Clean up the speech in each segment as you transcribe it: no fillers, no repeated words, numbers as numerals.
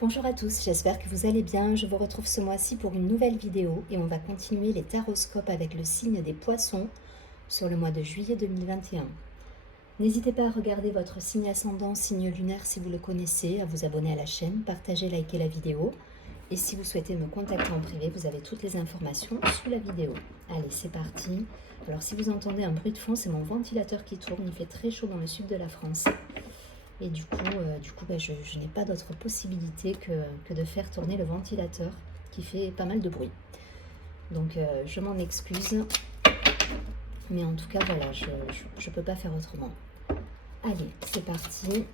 Bonjour à tous, j'espère que vous allez bien. Je vous retrouve ce mois-ci pour une nouvelle vidéo et on va continuer les taroscopes avec le signe des poissons sur le mois de juillet 2021. N'hésitez pas à regarder votre signe ascendant, signe lunaire si vous le connaissez, à vous abonner à la chaîne, partager, liker la vidéo. Et si vous souhaitez me contacter en privé, vous avez toutes les informations sous la vidéo. Allez, c'est parti. Alors si vous entendez un bruit de fond, c'est mon ventilateur qui tourne, il fait très chaud dans le sud de la France. Et du coup, je n'ai pas d'autre possibilité que de faire tourner le ventilateur qui fait pas mal de bruit. Donc je m'en excuse. Mais en tout cas, voilà, je ne peux pas faire autrement. Allez, c'est parti.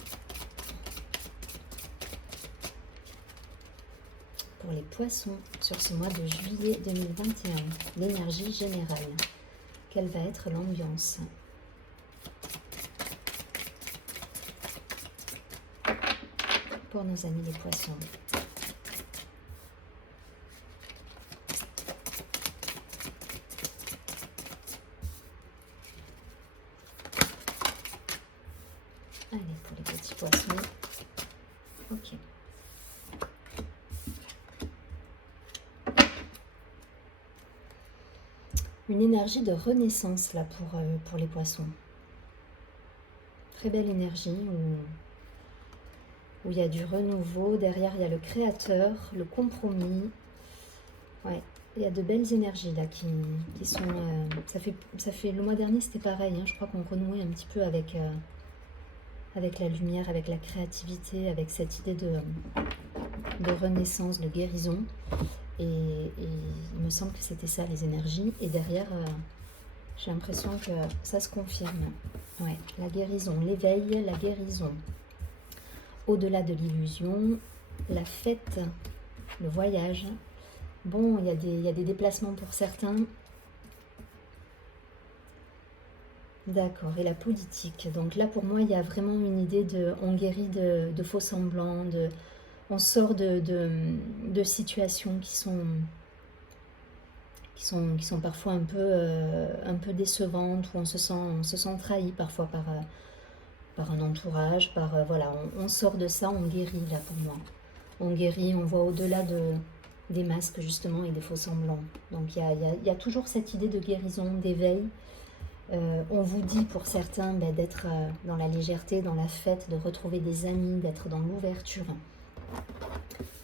Pour les poissons, sur ce mois de juillet 2021, l'énergie générale. Quelle va être l'ambiance ? Pour nos amis les poissons. Allez, pour les petits poissons. Ok. Une énergie de renaissance là pour les poissons. Très belle énergie où il y a du renouveau, derrière il y a le créateur, le compromis. Ouais, il y a de belles énergies là qui sont... ça fait le mois dernier c'était pareil, hein, je crois qu'on renouait un petit peu avec la lumière, avec la créativité, avec cette idée de renaissance, de guérison. Et il me semble que c'était ça les énergies. Et derrière, j'ai l'impression que ça se confirme. Ouais, la guérison, l'éveil, la guérison. Au-delà de l'illusion, la fête, le voyage. Bon, il y a des déplacements pour certains. D'accord, et la politique. Donc là, pour moi, il y a vraiment une idée de... On guérit de faux semblants, on sort de situations qui sont parfois un peu décevantes, où on se sent trahi parfois par un entourage, voilà, on sort de ça, on guérit là pour moi. On guérit, on voit au-delà des masques justement et des faux semblants. Donc il y a toujours cette idée de guérison, d'éveil. On vous dit pour certains d'être dans la légèreté, dans la fête, de retrouver des amis, d'être dans l'ouverture.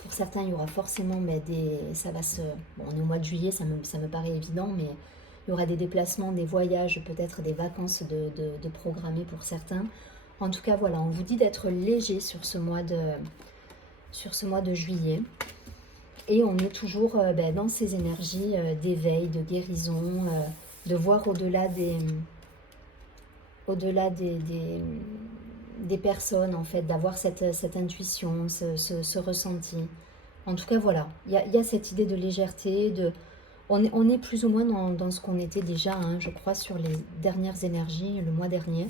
Pour certains, il y aura forcément ça va se... Bon, on est au mois de juillet, ça me paraît évident, mais il y aura des déplacements, des voyages, peut-être des vacances de programmer pour certains. En tout cas, voilà, on vous dit d'être léger sur ce mois de juillet. Et on est toujours dans ces énergies d'éveil, de guérison, de voir au-delà des personnes, en fait, d'avoir cette intuition, ce ressenti. En tout cas, voilà, il y a cette idée de légèreté, on est plus ou moins dans ce qu'on était déjà, hein, je crois, sur les dernières énergies, le mois dernier.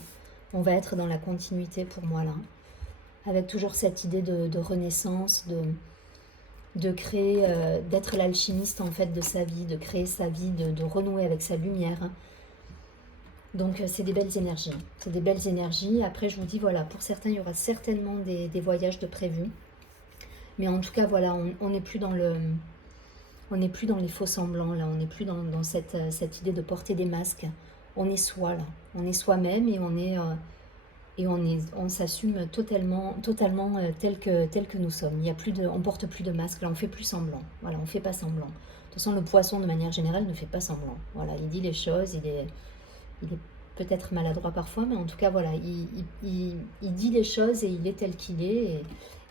On va être dans la continuité pour moi, là. Avec toujours cette idée de renaissance, de créer, d'être l'alchimiste, en fait, de sa vie, de créer sa vie, de renouer avec sa lumière. Donc, c'est des belles énergies. C'est des belles énergies. Après, je vous dis, voilà, pour certains, il y aura certainement des voyages de prévus. Mais en tout cas, voilà, on n'est plus dans les faux semblants, là. On n'est plus dans cette idée de porter des masques. On est soi, là. On est soi-même et on s'assume totalement tel que nous sommes. Il y a plus on porte plus de masque, là, on fait plus semblant. Voilà, on fait pas semblant. De toute façon, le poisson, de manière générale, ne fait pas semblant. Voilà, il dit les choses, il est peut-être maladroit parfois, mais en tout cas, voilà, il dit les choses et il est tel qu'il est,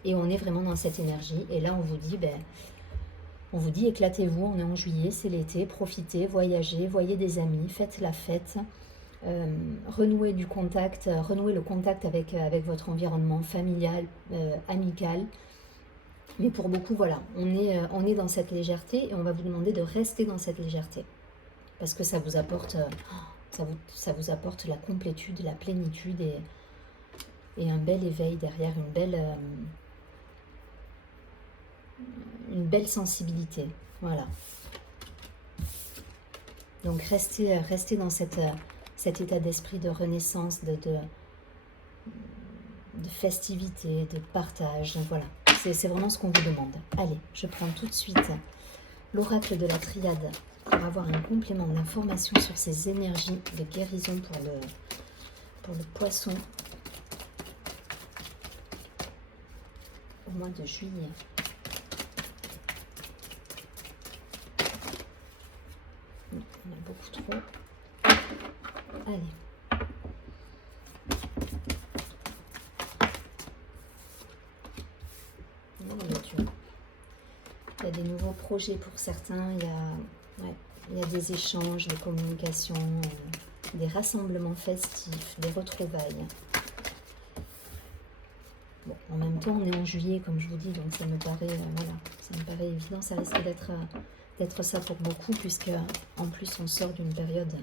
et on est vraiment dans cette énergie. Et là, on vous dit, éclatez-vous, on est en juillet, c'est l'été, profitez, voyagez, voyez des amis, faites la fête, renouez le contact avec votre environnement familial, amical. Mais pour beaucoup, voilà, on est dans cette légèreté et on va vous demander de rester dans cette légèreté. Parce que ça vous apporte... ça vous apporte la complétude, la plénitude et un bel éveil derrière, une belle sensibilité. Voilà. Donc restez dans cet état d'esprit de renaissance, de festivité, de partage. Voilà. c'est vraiment ce qu'on vous demande. Allez, je prends tout de suite l'oracle de la triade pour avoir un complément d'information sur ces énergies de guérison pour le poisson au mois de juillet. Non, on a beaucoup trop. Allez. Il y a des nouveaux projets pour certains, il y a des échanges, des communications, des rassemblements festifs, des retrouvailles. Bon, en même temps, on est en juillet, comme je vous dis, donc ça me paraît, voilà, ça me paraît évident. Ça risque d'être ça pour beaucoup, puisque en plus on sort d'une période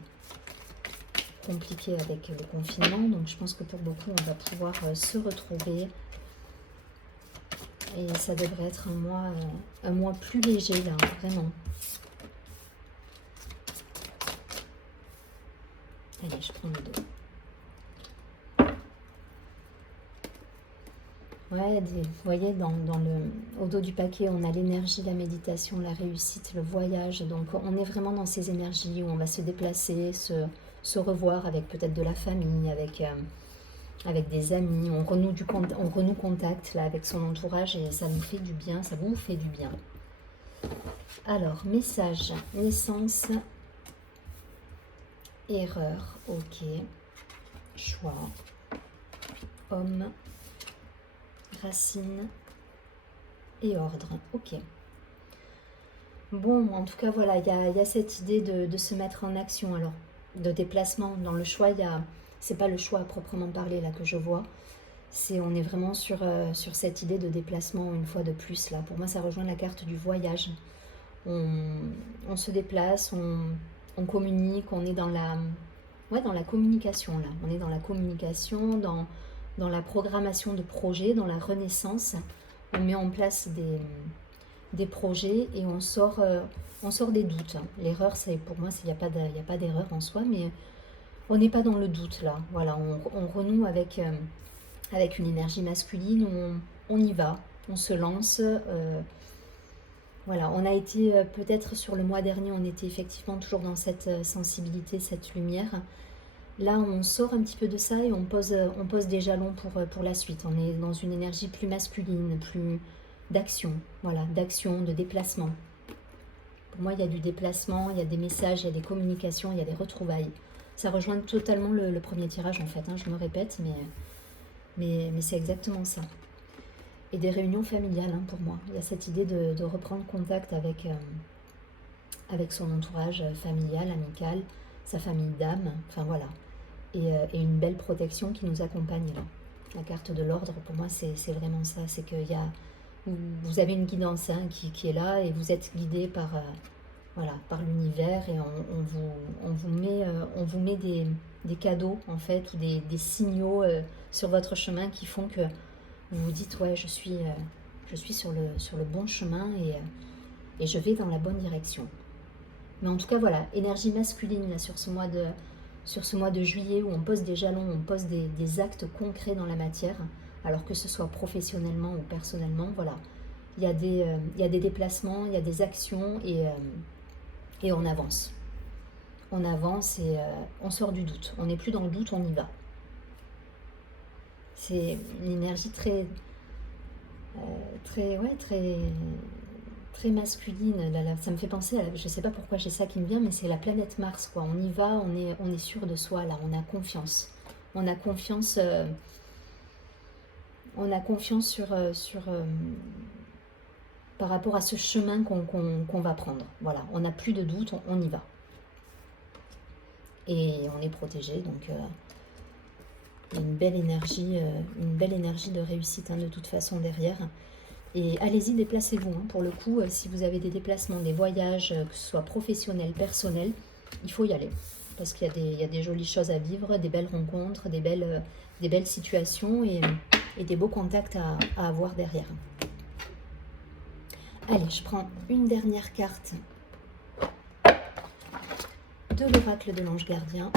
compliquée avec le confinement. Donc je pense que pour beaucoup, on va pouvoir se retrouver. Et ça devrait être un mois plus léger, là, vraiment. Allez, je prends le dos. Ouais, vous voyez, au dos du paquet, on a l'énergie, la méditation, la réussite, le voyage. Donc, on est vraiment dans ces énergies où on va se déplacer, se revoir avec peut-être de la famille, avec des amis. On renoue contact là, avec son entourage et ça nous fait du bien, ça vous fait du bien. Alors, message, naissance, erreur, ok, choix, homme, racine et ordre, ok. Bon, en tout cas, voilà, il y a cette idée de se mettre en action, alors, de déplacement. Dans le choix, c'est pas le choix à proprement parler là que je vois, on est vraiment sur cette idée de déplacement une fois de plus là. Pour moi, ça rejoint la carte du voyage. On se déplace, on communique, on est dans la communication là. On est dans la communication, dans la programmation de projets, dans la renaissance. On met en place des projets et on sort des doutes. L'erreur, pour moi, il n'y a pas d'erreur en soi, mais on n'est pas dans le doute là. Voilà, on renoue avec une énergie masculine, on y va, on se lance. Voilà, on a été peut-être sur le mois dernier, on était effectivement toujours dans cette sensibilité, cette lumière. Là, on sort un petit peu de ça et on pose des jalons pour la suite. On est dans une énergie plus masculine, plus d'action, voilà, d'action, de déplacement. Pour moi, il y a du déplacement, il y a des messages, il y a des communications, il y a des retrouvailles. Ça rejoint totalement le premier tirage en fait, hein, je me répète, mais c'est exactement ça. Et des réunions familiales hein, pour moi. Il y a cette idée de reprendre contact avec son entourage familial, amical, sa famille d'âme, enfin voilà. Et une belle protection qui nous accompagne là. La carte de l'ordre, pour moi, c'est vraiment ça. C'est que vous avez une guidance hein, qui est là et vous êtes guidé par l'univers et on vous met des cadeaux en fait ou des signaux sur votre chemin qui font que vous vous dites ouais je suis sur le bon chemin et je vais dans la bonne direction. Mais en tout cas voilà, énergie masculine là, sur ce mois de juillet où on pose des jalons, on pose des actes concrets dans la matière, alors que ce soit professionnellement ou personnellement, voilà. Il y a des déplacements, il y a des actions et on avance. On avance et on sort du doute. On n'est plus dans le doute, on y va. C'est une énergie très masculine. Là, ça me fait penser, je sais pas pourquoi j'ai ça qui me vient, mais c'est la planète Mars, quoi. On y va, on est sûr de soi, là, on a confiance. On a confiance, par rapport à ce chemin qu'on va prendre. Voilà, on n'a plus de doute, on y va. Et on est protégé, donc une belle énergie de réussite hein, de toute façon derrière. Et allez-y, déplacez-vous. Hein. Pour le coup, si vous avez des déplacements, des voyages, que ce soit professionnels, personnels, il faut y aller. Parce qu'il y a des jolies choses à vivre, des belles rencontres, des belles situations et des beaux contacts à avoir derrière. Allez, je prends une dernière carte de l'oracle de l'ange gardien.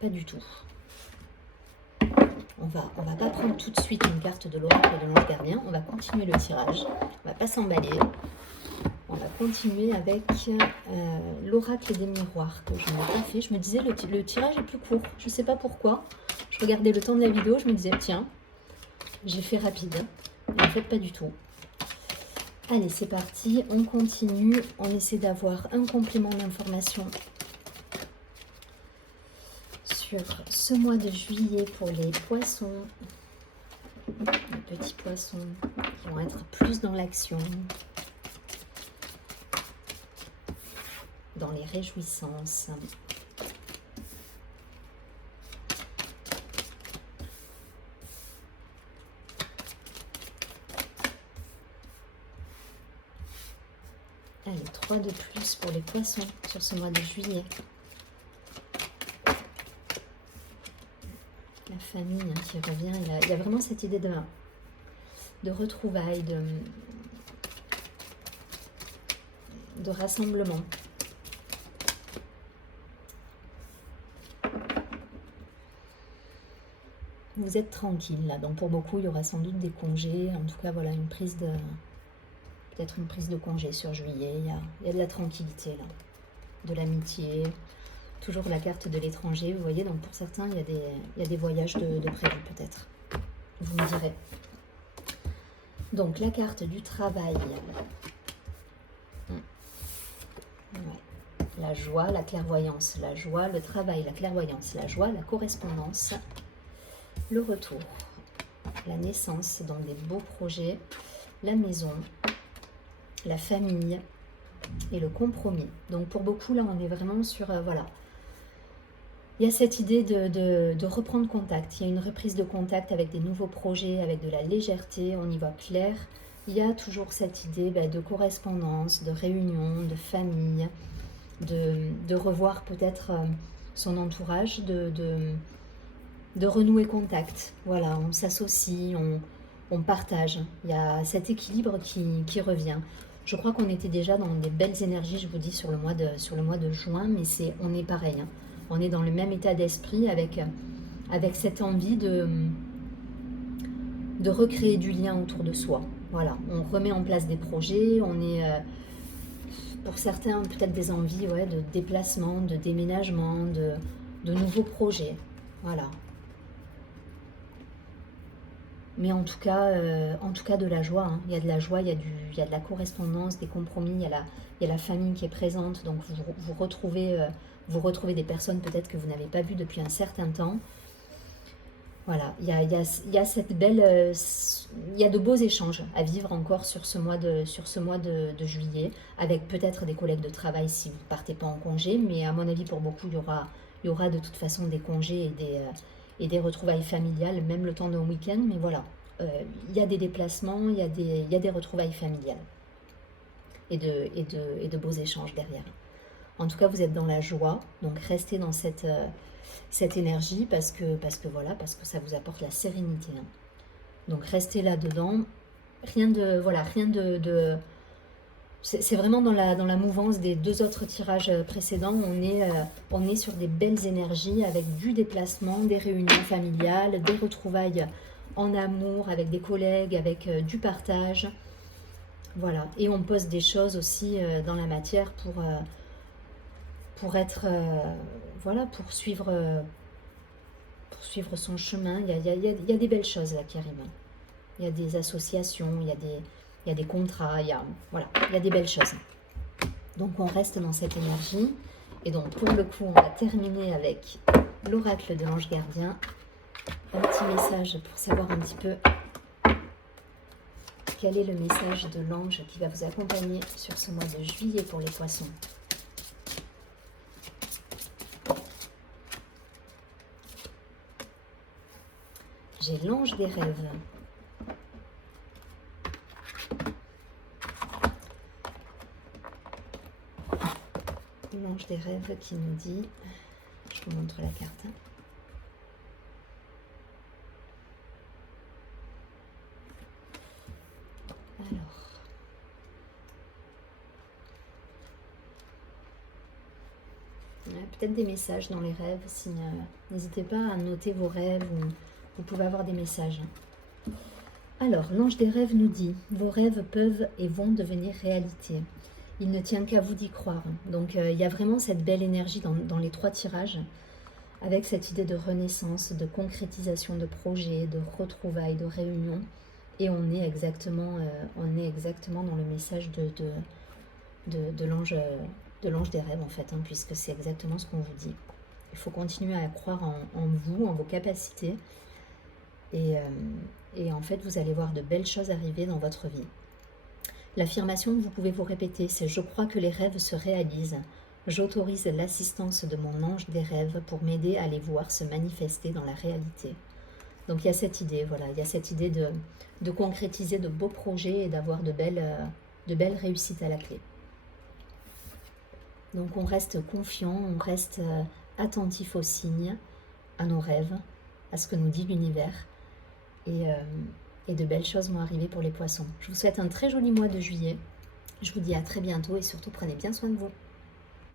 Pas du tout. on va pas prendre tout de suite une carte de l'oracle de l'ange gardien. On va continuer le tirage. On va pas s'emballer. On va continuer avec l'oracle des miroirs que je n'ai pas fait. Je me disais, le tirage est plus court. Je ne sais pas pourquoi. Je regardais le temps de la vidéo, je me disais, tiens, j'ai fait rapide. Et en fait, pas du tout. Allez, c'est parti. On continue. On essaie d'avoir un complément d'information sur ce mois de juillet pour les poissons. Les petits poissons qui vont être plus dans l'action, dans les réjouissances. Allez, 3 de plus pour les poissons sur ce mois de juillet. La famille qui revient, il y a vraiment cette idée de retrouvailles, de rassemblement. Vous êtes tranquille là, donc pour beaucoup il y aura sans doute des congés, en tout cas voilà une prise de... Peut-être une prise de congé sur juillet, il y a de la tranquillité là, de l'amitié, toujours la carte de l'étranger, vous voyez, donc pour certains il y a des voyages de prévus peut-être, vous me direz. Donc la carte du travail, ouais. La joie, la clairvoyance, la joie, le travail, la clairvoyance, la joie, la correspondance, le retour, la naissance, donc des beaux projets, la maison, la famille et le compromis. Donc pour beaucoup là on est vraiment sur, voilà, il y a cette idée de reprendre contact, il y a une reprise de contact avec des nouveaux projets, avec de la légèreté, on y voit clair. Il y a toujours cette idée de correspondance, de réunion, de famille, de revoir peut-être son entourage, de renouer contact. Voilà, on s'associe, on partage. Il y a cet équilibre qui revient. Je crois qu'on était déjà dans des belles énergies, je vous dis, sur le mois de juin, mais on est pareil. Hein. On est dans le même état d'esprit avec cette envie de recréer du lien autour de soi. Voilà, on remet en place des projets, on est, pour certains, peut-être des envies de déplacement, de déménagement, de nouveaux projets. Voilà. Mais en tout cas de la joie. Hein. Il y a de la joie, il y a de la correspondance, des compromis, il y a la famille qui est présente. Donc vous retrouvez des personnes peut-être que vous n'avez pas vues depuis un certain temps. Voilà, il y a cette belle... il y a de beaux échanges à vivre encore sur ce mois de juillet, avec peut-être des collègues de travail si vous ne partez pas en congé, mais à mon avis pour beaucoup il y aura de toute façon des congés et des retrouvailles familiales, même le temps d'un week-end, mais voilà, il y a des déplacements, il y a des retrouvailles familiales et de beaux échanges derrière. En tout cas, vous êtes dans la joie, donc restez dans cette énergie parce que ça vous apporte la sérénité. Hein. Donc restez là-dedans. Rien de c'est vraiment dans la mouvance des 2 autres tirages précédents. On est sur des belles énergies avec du déplacement, des réunions familiales, des retrouvailles en amour avec des collègues, avec du partage. Voilà. Et on pose des choses aussi dans la matière pour être, voilà, pour suivre son chemin. Il y a des belles choses là qui arrivent. Il y a des associations, il y a des contrats, il y a des belles choses. Donc on reste dans cette énergie. Et donc pour le coup, on va terminer avec l'oracle de l'ange gardien. Un petit message pour savoir un petit peu quel est le message de l'ange qui va vous accompagner sur ce mois de juillet pour les poissons. J'ai l'ange des rêves. L'ange des rêves qui nous dit, je vous montre la carte. Alors, peut-être des messages dans les rêves. Si, n'hésitez pas à noter vos rêves vous pouvez avoir des messages. Alors, l'ange des rêves nous dit, vos rêves peuvent et vont devenir réalité. Il ne tient qu'à vous d'y croire. Donc, il y a vraiment cette belle énergie dans les 3 tirages, avec cette idée de renaissance, de concrétisation de projets, de retrouvailles, de réunions. Et on est exactement dans le message de l'ange des rêves, en fait, hein, puisque c'est exactement ce qu'on vous dit. Il faut continuer à croire en vous, en vos capacités. Et en fait, vous allez voir de belles choses arriver dans votre vie. L'affirmation que vous pouvez vous répéter, c'est « Je crois que les rêves se réalisent. J'autorise l'assistance de mon ange des rêves pour m'aider à les voir se manifester dans la réalité. » Donc il y a cette idée, voilà, il y a cette idée de concrétiser de beaux projets et d'avoir de belles réussites à la clé. Donc on reste confiant, on reste attentif aux signes, à nos rêves, à ce que nous dit l'univers. Et de belles choses vont arriver pour les poissons. Je vous souhaite un très joli mois de juillet. Je vous dis à très bientôt et surtout prenez bien soin de vous.